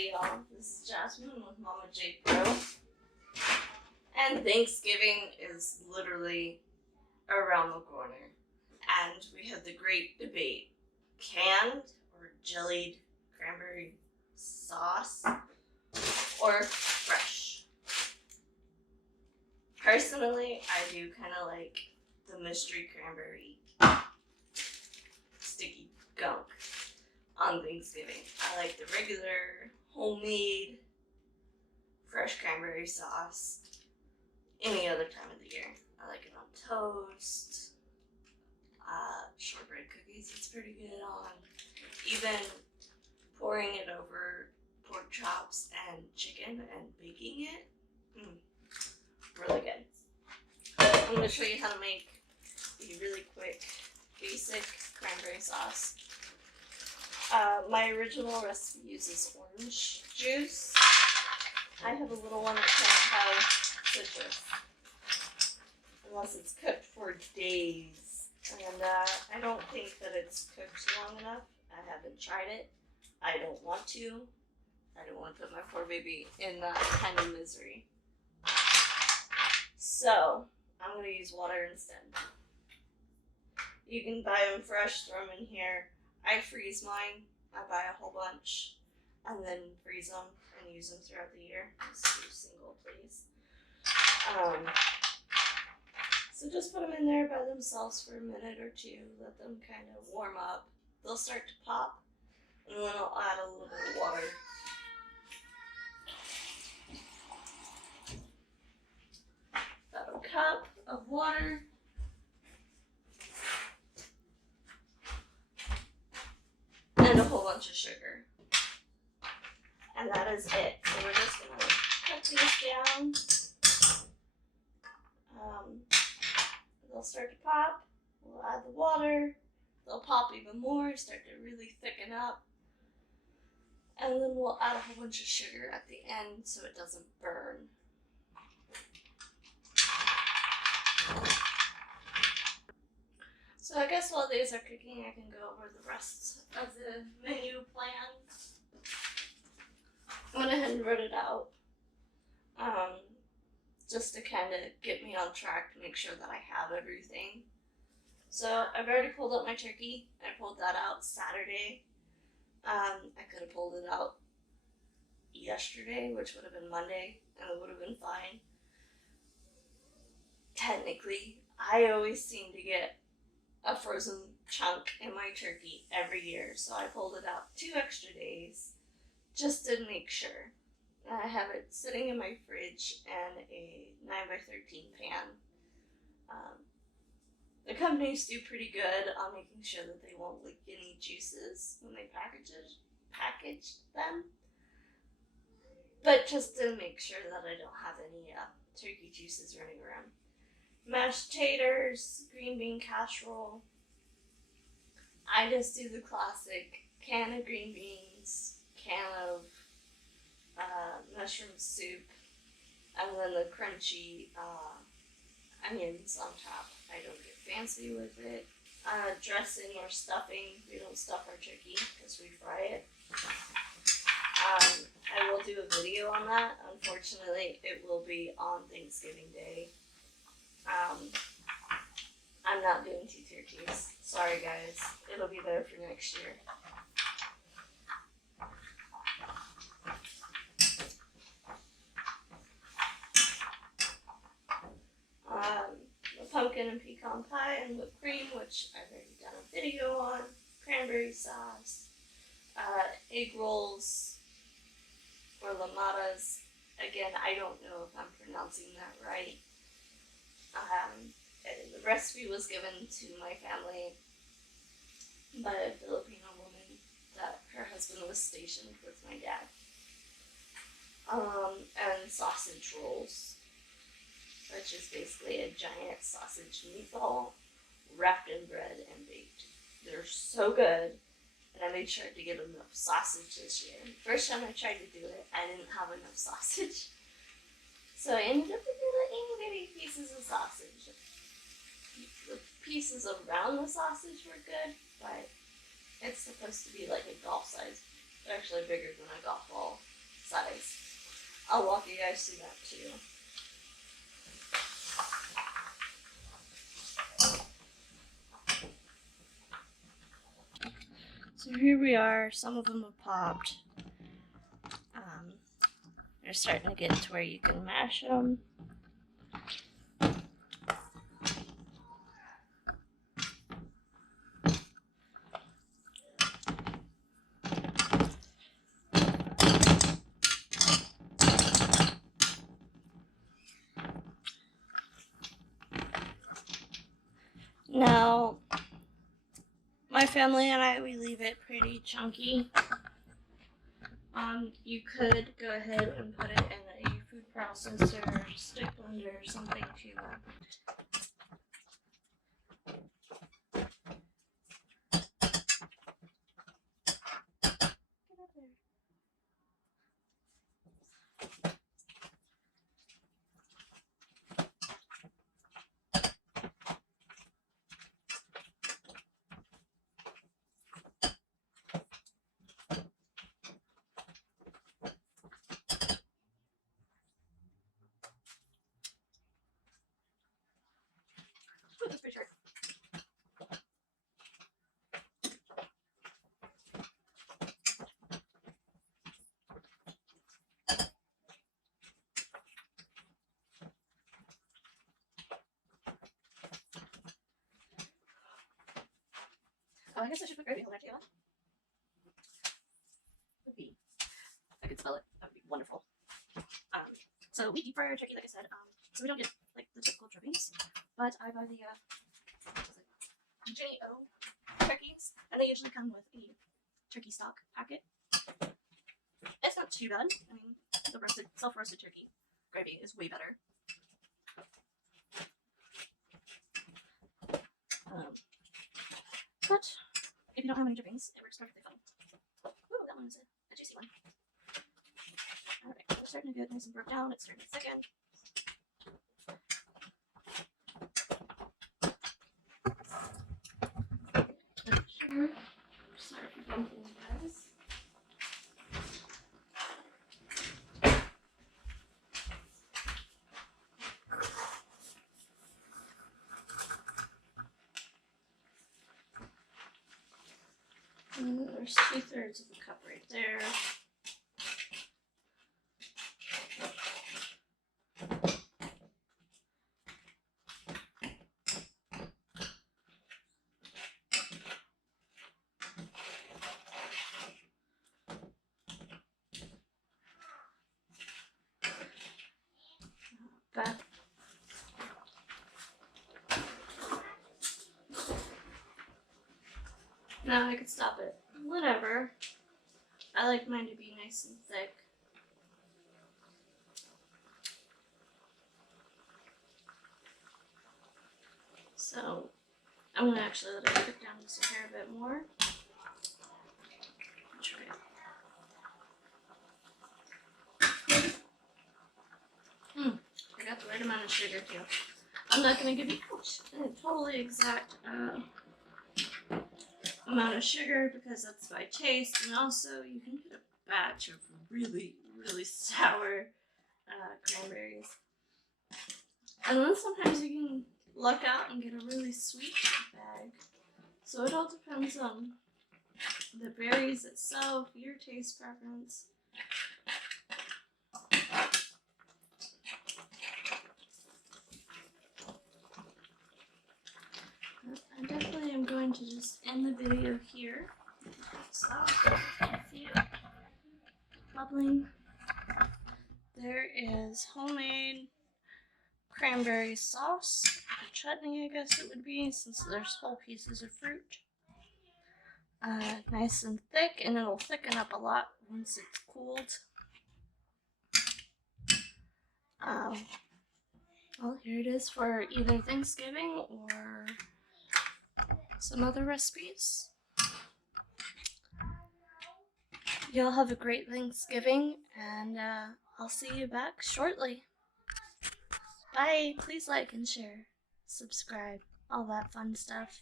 Hey y'all, this is Jasmine with Mama J Pro, and Thanksgiving is literally around the corner, and we had the great debate: canned or jellied cranberry sauce or fresh. Personally, I do kind of like the mystery cranberry sticky gunk on Thanksgiving. I like the regular homemade fresh cranberry sauce any other time of the year. I like it on toast, shortbread cookies it's pretty good on, even pouring it over pork chops and chicken and baking it. Really good. I'm going to show you how to make a really quick basic cranberry sauce. My original recipe uses orange juice. I have a little one that doesn't have citrus, unless it's cooked for days. And I don't think that it's cooked long enough. I haven't tried it. I don't want to. I don't want to put my poor baby in that kind of misery. So, I'm going to use water instead. You can buy them fresh, throw them in here. I freeze mine. I buy a whole bunch and then freeze them and use them throughout the year. Let's do single, please. So just put them in there by themselves for a minute or two. Let them kind of warm up. They'll start to pop, and then I'll add a little bit of water. About a cup of water. And a whole bunch of sugar. And that is it. So we're just going to cut these down. They'll start to pop. We'll add the water. They'll pop even more, start to really thicken up. And then we'll add a whole bunch of sugar at the end so it doesn't burn. So I guess while these are cooking, I can go over the rest of the menu plan. I went ahead and wrote it out, just to kind of get me on track to make sure that I have everything. So I've already pulled up my turkey. I pulled that out Saturday. I could have pulled it out yesterday, which would have been Monday, and it would have been fine. Technically, I always seem to get a frozen chunk in my turkey every year, so I pulled it out 2 extra days just to make sure. I have it sitting in my fridge and a 9x13 pan. The companies do pretty good on making sure that they won't leak any juices when they package them, but just to make sure that I don't have any turkey juices running around. Mashed taters, green bean casserole. I just do the classic can of green beans, can of mushroom soup, and then the crunchy onions on top. I don't get fancy with it. Dressing or stuffing, we don't stuff our turkey because we fry it. I will do a video on that. Unfortunately, it will be on Thanksgiving Day. I'm not doing 2 turkeys. Sorry guys, it'll be there for next year. The pumpkin and pecan pie and whipped cream, which I've already done a video on. Cranberry sauce. Egg rolls or lamadas. Again, I don't know if I'm pronouncing that right. The recipe was given to my family by a Filipino woman that her husband was stationed with my dad. And sausage rolls, which is basically a giant sausage meatball wrapped in bread and baked. They're so good, and I made sure to get enough sausage this year. First time I tried to do it, I didn't have enough sausage. So I ended up with little bitty pieces of sausage. The pieces around the sausage were good, but it's supposed to be like a golf size. They're actually bigger than a golf ball. I'll walk you guys through that too. So here we are. Some of them have popped. They're starting to get to where you can mash them. Now, my family and I, we leave it pretty chunky. You could go ahead and put it in a food processor, stick blender, or something to that's pretty short. Oh, I guess I should put gravy on there too, huh? Would be. I could smell it. That would be wonderful. So we deep fry our turkey, like I said. So we don't get like the typical drippings, but I buy the Jenny O turkeys, and they usually come with a turkey stock packet. It's not too bad. I mean, the roasted, self-roasted turkey gravy is way better. But if you don't have any drippings, it works perfectly fine. Ooh, that one is a juicy one. Alright, we're starting to get nice and broke down. It's starting to thicken. Sugar. Sorry for bumping you guys. And there's 2/3 of the cup right there. That. Now I could stop it. Whatever. I like mine to be nice and thick. So I'm gonna actually let it cook down just a hair bit more. Try it. I got the right amount of sugar too. I'm not gonna give you a totally exact amount of sugar because that's by taste, and also you can get a batch of really, really sour cranberries. And then sometimes you can luck out and get a really sweet bag. So it all depends on the berries itself, your taste preference. I definitely am going to just end the video here. Stop. See it bubbling. There is homemade cranberry sauce, or chutney, I guess it would be, since there's whole pieces of fruit. Nice and thick, and it'll thicken up a lot once it's cooled. Well, here it is for either Thanksgiving or some other recipes. Y'all have a great Thanksgiving, and I'll see you back shortly. Bye. Please like and share, subscribe, all that fun stuff.